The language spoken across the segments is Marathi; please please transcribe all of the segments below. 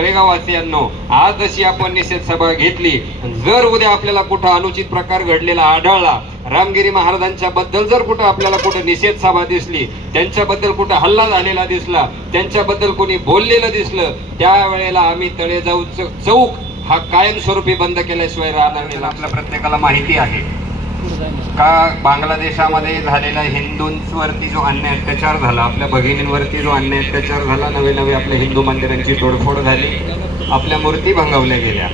तळेगाववासियांनो आज जशी आपण निषेध सभा घेतली जर उद्या आपल्याला कुठं अनुचित प्रकार घडलेला आढळला रामगिरी महाराजांच्या बद्दल जर कुठं आपल्याला कुठं निषेध सभा दिसली त्यांच्याबद्दल कुठं हल्ला झालेला दिसला त्यांच्याबद्दल कोणी बोललेलं दिसलं त्यावेळेला आम्ही तळे जाऊ चौक हा कायमस्वरूपी बंद केल्याशिवाय राहणार नाही. आपल्या प्रत्येकाला माहिती आहे. का बांगलादेशामध्ये झालेला हिंदूंवरती जो अन्याय अत्याचार झाला आपल्या भगिनींवरती जो अन्याय अत्याचार झाला नवे नवे आपल्या हिंदू मंदिरांची तोडफोड झाली आपल्या मूर्ती भंगवल्या गेल्या.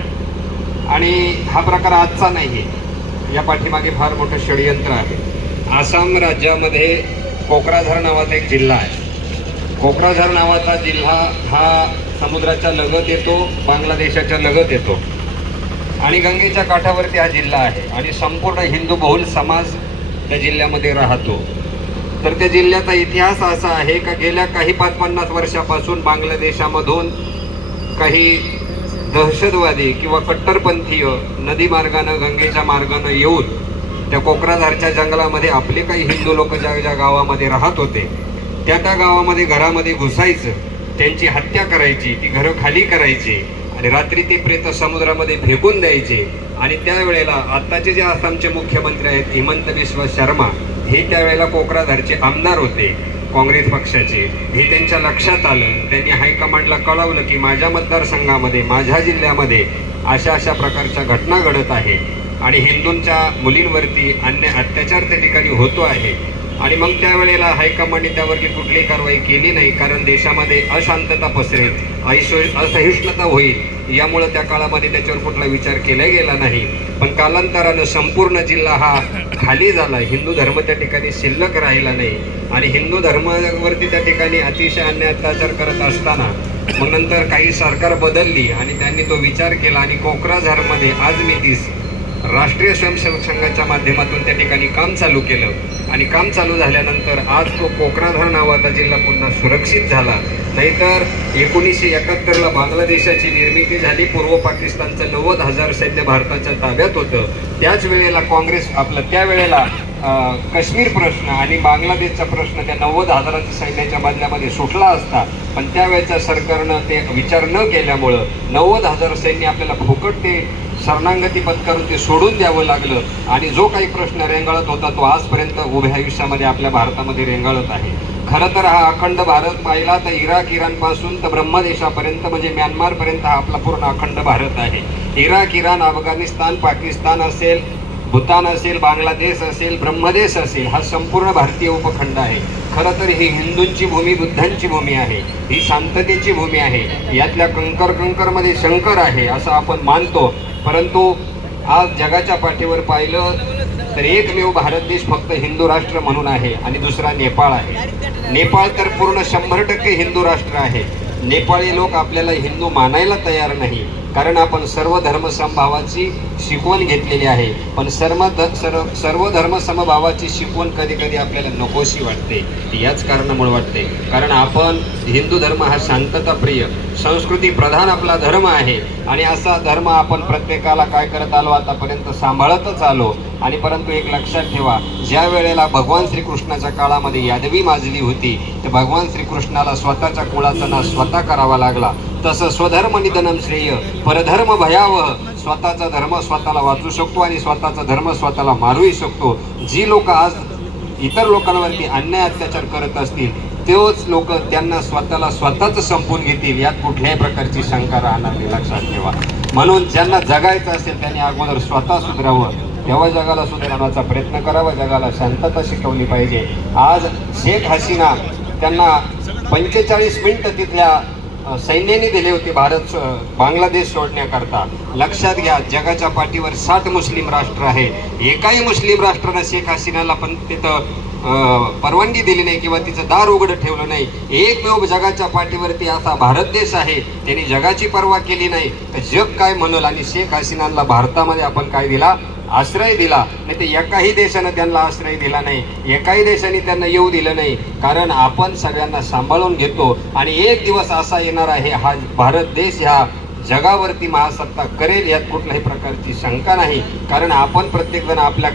आणि हा प्रकार आजचा नाही आहे या पाठीमागे फार मोठं षडयंत्र आहे. आसाम राज्यामध्ये कोकराझार नावाचा एक जिल्हा आहे. कोकराझार नावाचा जिल्हा हा समुद्राच्या लगत येतो बांगलादेशाच्या लगत येतो. आणि गंगेच्या काठावरती हा जिल्हा आहे. आणि संपूर्ण हिंदू बहुल समाज त्या जिल्ह्यामध्ये राहतो. तर त्या जिल्ह्याचा इतिहास असा आहे का गेल्या काही पाच पन्नास वर्षापासून बांगलादेशामधून काही दहशतवादी किंवा कट्टरपंथीय नदी मार्गानं गंगेच्या मार्गानं येऊन त्या कोकराधारच्या जंगलामध्ये आपले काही हिंदू लोक ज्या ज्या गावामध्ये राहत होते त्या त्या गावामध्ये घरामध्ये घुसायचं त्यांची हत्या करायची ती घरं खाली करायची आणि रात्री ते प्रेत समुद्रामध्ये फेकून द्यायचे. आणि त्यावेळेला आत्ताचे जे आसामचे मुख्यमंत्री आहेत हिमंत विश्व शर्मा हे त्यावेळेला कोकराझारचे आमदार होते काँग्रेस पक्षाचे. हे त्यांच्या लक्षात आलं. त्यांनी हायकमांडला कळवलं की माझ्या मतदारसंघामध्ये माझ्या जिल्ह्यामध्ये अशा अशा प्रकारच्या घटना घडत आहे आणि हिंदूंच्या मुलींवरती अन्य अत्याचार त्या ठिकाणी होतो आहे. आणि मग त्यावेळेला हायकमांडने त्यावरती कुठलीही कारवाई केली नाही कारण देशामध्ये अशांतता पसरेल ऐश्व असहिष्णुता होईल यामुळं त्या काळामध्ये त्याच्यावर कुठला विचार केला गेला नाही. पण कालांतरानं संपूर्ण जिल्हा हा खाली झाला. हिंदू धर्म त्या ठिकाणी शिल्लक राहिला नाही. आणि हिंदू धर्मावरती त्या ठिकाणी अतिशय अन्य अत्याचार करत असताना मग नंतर काही सरकार बदलली आणि त्यांनी तो विचार केला आणि कोकराझारमध्ये आज मी दिस राष्ट्रीय स्वयंसेवक संघाच्या माध्यमातून त्या ठिकाणी काम चालू केलं. आणि काम चालू झाल्यानंतर आज तो कोकणाधार नावाचा जिल्हा पुन्हा सुरक्षित झाला. नाहीतर एकोणीसशे एकाहत्तरला बांगलादेशाची निर्मिती झाली. पूर्व पाकिस्तानचं नव्वद हजार सैन्य भारताच्या ताब्यात होतं. त्याच वेळेला काँग्रेस आपलं त्यावेळेला काश्मीर प्रश्न आणि बांगलादेशचा प्रश्न त्या नव्वद हजाराच्या सैन्याच्या बदल्यामध्ये सुटला असता. पण त्यावेळेच्या सरकारनं ते विचार न केल्यामुळं नव्वद हजार सैन्य आपल्याला फुकट ते शरणांगती पत्करून ते सोडून द्यावं लागलं. आणि जो काही प्रश्न रेंगाळत होता तो आजपर्यंत उभ्या आयुष्यामध्ये आपल्या भारतामध्ये रेंगाळत आहे. खरं तर हा अखंड भारत पाहिला तर इराक इराणपासून तर ब्रह्मदेशापर्यंत म्हणजे म्यानमारपर्यंत हा आपला पूर्ण अखंड भारत आहे. इराक इराण अफगाणिस्तान पाकिस्तान असेल भूतान असेल बांगलादेश असेल ब्रह्मदेश असेल हा संपूर्ण भारतीय उपखंड आहे. खरं तर ही हिंदूंची भूमी बुद्धांची भूमी आहे. ही शांततेची भूमी आहे. यातल्या कंकर कंकरमध्ये शंकर आहे असं आपण मानतो. परंतु आज जगाच्या पाठीवर पाहिलं तर एकमेव भारत देश फक्त हिंदू राष्ट्र म्हणून आहे आणि दुसरा नेपाळ आहे. नेपाळ तर पूर्ण शंभर टक्के हिंदू राष्ट्र आहे. नेपाळी लोक आपल्याला हिंदू मानायला तयार नाही. कारण आपण सर्व धर्मसमभावाची शिकवण घेतलेली आहे. पण सर्व सर्व सर्व धर्मसमभावाची शिकवण कधी कधी आपल्याला नकोशी वाटते. याच कारणामुळे वाटते. कारण आपण हिंदू धर्म हा शांतताप्रिय संस्कृती प्रधान आपला धर्म आहे. आणि असा धर्म आपण प्रत्येकाला काय करत आलो आतापर्यंत सांभाळतच आलो. आणि परंतु एक लक्षात ठेवा ज्या वेळेला भगवान श्रीकृष्णाच्या काळामध्ये यादवी माजली होती तर भगवान श्रीकृष्णाला स्वतःच्या कुळाचा नाश स्वतः करावा लागला. तसं स्वधर्म निधनम श्रेय परधर्म भयावह. स्वतःचा धर्म स्वतःला वाचू शकतो आणि स्वतःचा धर्म स्वतःला मारूही शकतो. जी लोक आज इतर लोकांवरती अन्याय अत्याचार करत असतील तेच लोक त्यांना स्वतःला स्वतःच संपून घेतील यात कुठल्याही प्रकारची शंका राहणार नाही. लक्षात ठेवा. म्हणून ज्यांना जगायचं असेल त्यांनी अगोदर स्वतः सुधारावं. तेव्हा जगाला सुधारण्याचा प्रयत्न करावा. जगाला शांतता शिकवली पाहिजे. आज शेख हसीना त्यांना पंचेचाळीस मिनिटं तिथल्या सैन्याने दिले होते भारत बांगलादेश सोडण्याकरता. लक्षात घ्या जगाच्या पाठीवर साठ मुस्लिम राष्ट्र आहे. एकाही मुस्लिम राष्ट्रानं शेख हसीनाला पण तिथं परवानगी दिली नाही किंवा तिचं दार उघडं ठेवलं नाही. एकमेव जगाच्या पाठीवरती असा भारत देश आहे. त्यांनी जगाची पर्वा केली नाही. तर जग काय म्हणल आणि शेख हसीनाला भारतामध्ये आपण काय दिला? आश्रय दिला. नाही तर एकाही देशानं त्यांना आश्रय दिला नाही. एकाही देशाने त्यांना येऊ दिलं नाही. कारण आपण सगळ्यांना सांभाळून घेतो. आणि एक दिवस असा येणार आहे हा भारत देश ह्या जगावरती महासत्ता करेल यात कुठल्याही प्रकारची शंका नाही. कारण आपण प्रत्येकजण आपल्या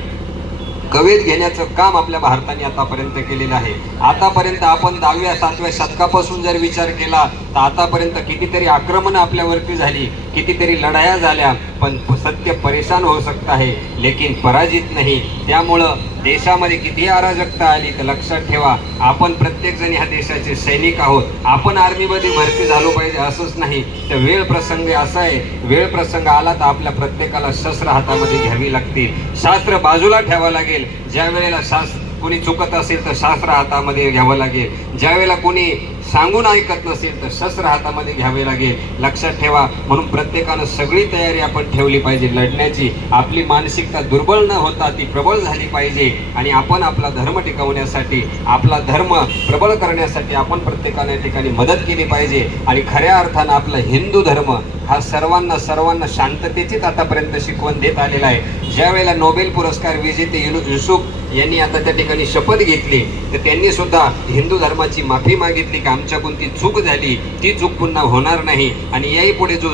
कवेत घेण्याचं काम आपल्या भारताने आतापर्यंत केलेलं आहे. आतापर्यंत आपण दहाव्या सातव्या शतकापासून जर विचार केला तर आतापर्यंत कितीतरी आक्रमणं आपल्यावरती झाली कितीतरी लढाया झाल्या पण सत्य परेशान होऊ शकता आहे लेकिन पराजित नाही. त्यामुळं देशामध्ये कितीही अराजकता आली तर लक्षात ठेवा आपण प्रत्येकजण ह्या देशाचे सैनिक आहोत. आपण आर्मीमध्ये भरती झालो पाहिजे असंच नाही. तर वेळ प्रसंग असा आहे वेळ प्रसंग आला तर आपल्या प्रत्येकाला शस्त्र हातामध्ये घ्यावी लागतील. शास्त्र बाजूला ठेवावं लागेल. ज्या वेळेला शास्त्र कोणी चुकत असेल तर शास्त्र हातामध्ये घ्यावं लागेल. ज्यावेळेला कोणी सांगून ऐकत नसेल तर शस्त्र हातामध्ये घ्यावे लागेल. लक्षात ठेवा म्हणून प्रत्येकानं सगळी तयारी आपण ठेवली पाहिजे. लढण्याची आपली मानसिकता दुर्बल न होता ती प्रबळ झाली पाहिजे. आणि आपण आपला धर्म टिकवण्यासाठी आपला धर्म प्रबळ करण्यासाठी आपण प्रत्येकाने ठिकाणी मदत केली पाहिजे. आणि खऱ्या अर्थानं आपला हिंदू धर्म हा सर्वांना सर्वांना शांततेचीच आतापर्यंत शिकवण देत आलेला आहे. ज्यावेळेला नोबेल पुरस्कार विजेते युसुफ यांनी आता त्या ठिकाणी शपथ घेतली. तर त्यांनी सुद्धा हिंदू धर्माची माफी मागितली की आमच्याकडून ती चूक झाली. ती चूक पुन्हा होणार नाही. आणि याही पुढे जो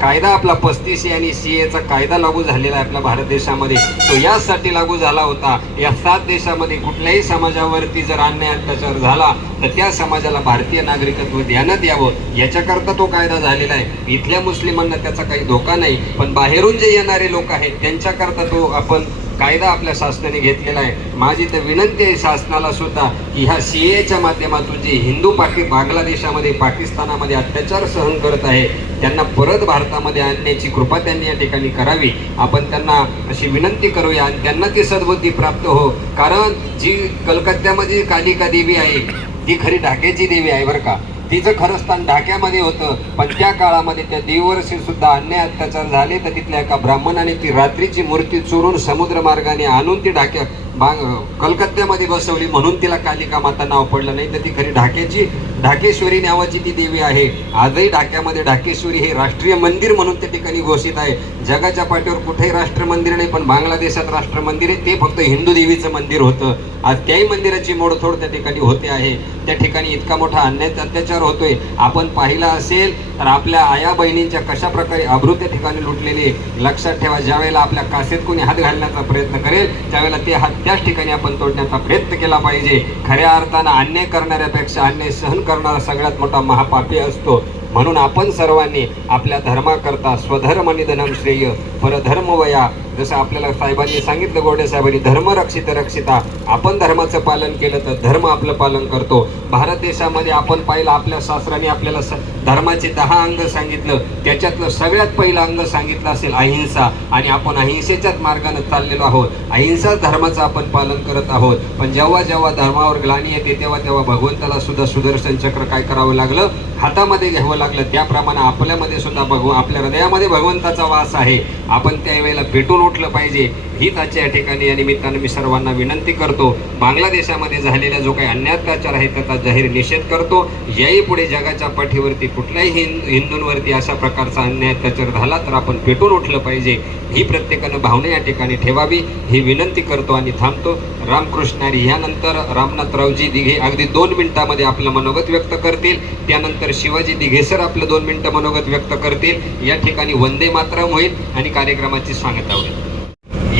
कायदा आपला पस्तीस आणि सी एचा कायदा लागू झालेला आहे आपल्या भारत देशामध्ये तो यासाठी लागू झाला होता. या सात देशामध्ये कुठल्याही समाजावरती जर अन्याय अत्याचार झाला तर त्या समाजाला भारतीय नागरिकत्व देण्यात यावं. याच्याकरता तो कायदा झालेला आहे. इथल्या मुस्लिमांना त्याचा काही धोका नाही. पण बाहेरून जे येणारे लोक आहेत त्यांच्याकरता तो आपण कायदा आपल्या शासनाने घेतलेला आहे. माझी तर विनंती आहे शासनाला सुद्धा की ह्या सी एच्या माध्यमातून जे हिंदू पाकी बांगलादेशामध्ये पाकिस्तानामध्ये अत्याचार सहन करत आहे त्यांना परत भारतामध्ये आणण्याची कृपा त्यांनी या ठिकाणी करावी. आपण त्यांना अशी विनंती करूया आणि त्यांना ती सद्बुद्धी प्राप्त हो. कारण जी कलकत्त्यामध्ये कालिका देवी आहे ती खरी ढाक्याची देवी आहे बरं का. तिचं खरं स्थान ढाक्यामध्ये होतं पण त्या काळामध्ये त्या देवीवरशी सुद्धा अन्याय अत्याचार झाले तर तिथल्या एका ब्राह्मणाने ती रात्रीची मूर्ती चोरून समुद्र मार्गाने आणून ती ढाक्या बांग कलकत्त्यामध्ये बसवली म्हणून तिला कालिका माता नाव पडलं नाही तर ती खरी ढाक्याची ढाकेश्वरी नावाची ती देवी आहे. आजही ढाक्यामध्ये ढाकेश्वरी हे राष्ट्रीय मंदिर म्हणून त्या ठिकाणी घोषित आहे. जगाच्या पाठीवर कुठेही राष्ट्र मंदिर नाही पण बांगलादेशात राष्ट्र मंदिर आहे. ते फक्त हिंदू देवीचं मंदिर होतं. आज त्याही मंदिराची मोडतोड त्या ठिकाणी होते आहे. त्या ठिकाणी इतका मोठा अन्याय अत्याचार होतोय. आपण पाहिला असेल तर आपल्या आया बहिणींच्या कशा प्रकारे त्या ठिकाणी लुटलेली आहे. लक्षात ठेवा ज्यावेळेला आपल्या कासेत कोणी हात घालण्याचा प्रयत्न करेल त्यावेळेला ते हात त्याच ठिकाणी आपण तोडण्याचा प्रयत्न केला पाहिजे. खऱ्या अर्थानं अन्याय करणाऱ्यापेक्षा अन्याय सहन करणारा सगळ्यात मोठा महापापी असतो. म्हणून आपण सर्वांनी आपल्या धर्माकरता स्वधर्म निधनम श्रेय परधर्म वया जसं आपल्याला साहेबांनी सांगितलं गोडे साहेबांनी धर्म रक्षित रक्षिता आपण धर्माचं पालन केलं तर धर्म आपलं पालन करतो. भारत देशामध्ये आपण पाहिलं आपल्या शास्त्राने आपल्याला धर्माचे दहा अंग सांगितलं. त्याच्यातलं सगळ्यात पहिलं अंग सांगितलं असेल अहिंसा. आणि आपण अहिंसेच्याच मार्गाने चाललेलो आहोत. अहिंसाच धर्माचं आपण पालन करत आहोत. पण जेव्हा जेव्हा धर्मावर ग्लानी येते तेव्हा तेव्हा भगवंताला सुद्धा सुदर्शन चक्र काय करावं लागलं? हातामध्ये घ्यावं लागलं. त्याप्रमाणे आपल्यामध्ये सुद्धा भगव आपल्या हृदयामध्ये भगवंताचा वास आहे. आपण त्यावेळेला भेटून उठलं पाहिजे हीच आजच्या या ठिकाणी या निमित्तानं मी सर्वांना विनंती करतो. बांगलादेशामध्ये झालेला जो काही अन्यात्याचार आहे त्याचा जाहीर निषेध करतो. याही पुढे जगाच्या पाठीवरती कुठल्याही हिंद हिंदूंवरती अशा प्रकारचा अन्यायात्याचार झाला तर आपण पेटून उठलं पाहिजे. ही प्रत्येकानं भावना या ठिकाणी ठेवावी ही विनंती करतो आणि थांबतो. रामकृष्णारी ह्यानंतर रामनाथरावजी दिघे अगदी दोन मिनिटामध्ये आपलं मनोगत व्यक्त करतील. त्यानंतर शिवाजी दिघे सर आपलं दोन मिनिटं मनोगत व्यक्त करतील. या ठिकाणी वंदे मातरम होईल आणि कार्यक्रमाची सांगता होईल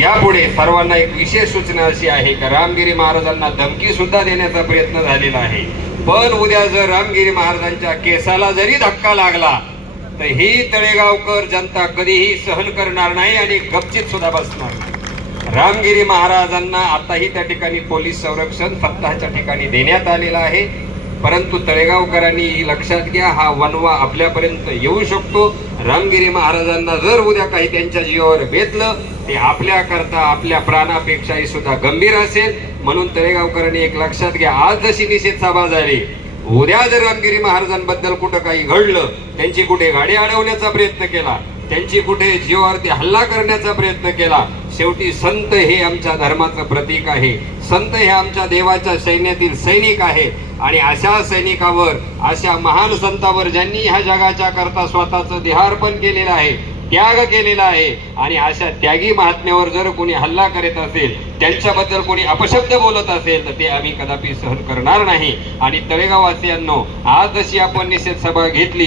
यापुढे सर्वांना एक विशेष सूचना अशी आहे का रामगिरी महाराजांना धमकी सुद्धा देण्याचा प्रयत्न झालेला आहे. पण उद्या जर रामगिरी महाराजांच्या केसाला जरी धक्का लागला तर ही तळेगावकर जनता कधीही सहन करणार नाही आणि गपचित सुद्धा बसणार नाही. रामगिरी महाराजांना आताही त्या ठिकाणी पोलीस संरक्षण सप्ताहाच्या ठिकाणी देण्यात आलेलं आहे. परंतु तळेगावकरांनी लक्षात घ्या हा वनवा आपल्यापर्यंत येऊ शकतो. रामगिरी महाराजांना जर उद्या काही त्यांच्या जीवावर बेतलं ते आपल्याकरता आपल्या प्राणापेक्षाही सुद्धा गंभीर असेल. म्हणून तळेगावकरांनी एक लक्षात घ्या आज जशी निषेध सभा झाली उद्या जर रामगिरी महाराजांबद्दल कुठं काही घडलं त्यांची कुठे गाडी अडवण्याचा प्रयत्न केला त्यांची कुठे जीवावरती हल्ला करण्याचा प्रयत्न केला शेवटी संत हे आमच्या धर्माचं प्रतीक आहे. संत हे आमच्या देवाच्या सैन्यातील सैनिक आहे. आणि अशा सैनिकावर अशा महान संतावर ज्यांनी ह्या जगाच्या करता स्वतःचं देहार्पण केलेलं आहे त्याग केलेला आहे. आणि अशा त्यागी महात्म्यावर जर कोणी हल्ला करीत असेल त्यांच्याबद्दल कोणी अपशब्द बोलत असेल तर ते आम्ही कदापि सहन करणार नाही. आणि तळेगाववासियांनो आज जशी आपण निषेध सभा घेतली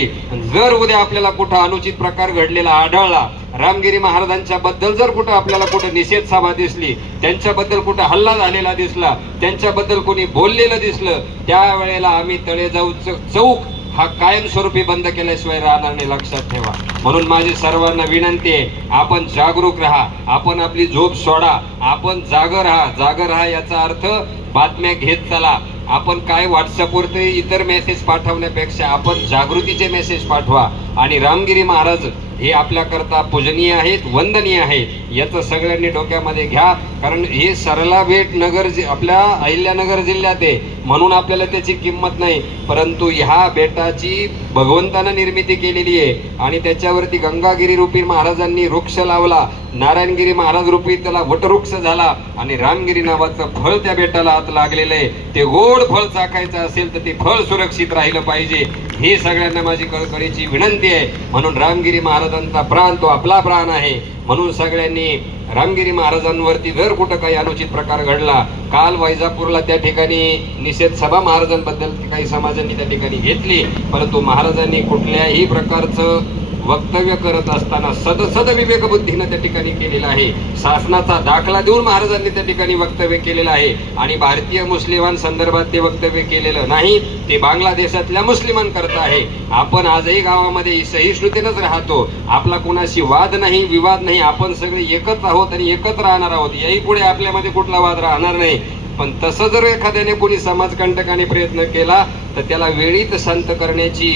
जर उद्या आपल्याला कुठं अनुचित प्रकार घडलेला आढळला रामगिरी महाराजांच्या बद्दल जर कुठं आपल्याला कुठं निषेध सभा दिसली त्यांच्याबद्दल कुठं हल्ला झालेला दिसला त्यांच्याबद्दल कोणी बोललेलं दिसलं त्यावेळेला आम्ही तळेजाऊ च- चौक हा कायमस्वरूपी बंद केल्याशिवाय राहणार नाही लक्षात ठेवा. म्हणून माझी सर्वांना विनंती आहे आपण जागरूक राहा आपण आपली झोप सोडा आपण जाग राहा. जाग राहा याचा अर्थ बातम्या घेत चला. आपण काय व्हॉट्सअपवरती इतर मेसेज पाठवण्यापेक्षा आपण जागृतीचे मेसेज पाठवा. आणि रामगिरी महाराज हे आपल्याकरता पूजनीय आहेत वंदनीय आहेत याचं सगळ्यांनी डोक्यामध्ये घ्या. कारण हे सरला भेट नगर जि- आपल्या अहिल्यानगर जिल्ह्यात आहे. म्हणून आपल्याला त्याची किंमत नाही. परंतु ह्या बेटाची भगवंतानं निर्मिती केलेली आहे. आणि त्याच्यावरती गंगागिरी रूपी महाराजांनी वृक्ष लावला. नारायणगिरी महाराज रूपी त्याला वटवृक्ष झाला. आणि रामगिरी नावाचं फळ त्या बेटाला आत लागलेलं आहे. ते गोड फळ चाखायचं असेल तर ते फळ सुरक्षित राहिलं पाहिजे. ही सगळ्यांना माझी कळकळीची विनंती आहे. म्हणून रामगिरी महाराजांचा प्राण तो आपला प्राण आहे. म्हणून सगळ्यांनी रामगिरी महाराजांवरती जर कुठं काही अनुचित प्रकार घडला काल वैजापूरला त्या ठिकाणी निषेध सभा महाराजांबद्दल काही समाजांनी त्या ठिकाणी घेतली परंतु महाराजांनी कुठल्याही प्रकारचं वक्तव्य करत असताना सदसद विवेक बुद्धीनं त्या ठिकाणी केलेलं आहे. शासनाचा दाखला देऊन महाराजांनी त्या ठिकाणी वक्तव्य केलेलं आहे. आणि भारतीय मुस्लिमांसंदर्भात ते वक्तव्य केलेलं नाही. ते बांगलादेशातल्या मुस्लिमांकरता आहे. आपण आजही गावामध्ये सहिष्णुतेनंच राहतो. आपला कोणाशी वाद नाही विवाद नाही. आपण सगळे एकच आहोत आणि एकच राहणार आहोत. याही पुढे आपल्यामध्ये कुठला वाद राहणार नाही. पण तसं जर एखाद्याने कोणी समाजकंटकाने प्रयत्न केला तर त्याला वेळीत शांत करण्याची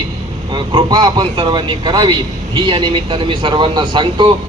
कृपा आपण सर्वांनी करावी. ही या निमित्ताने मी सर्वांना सांगतो.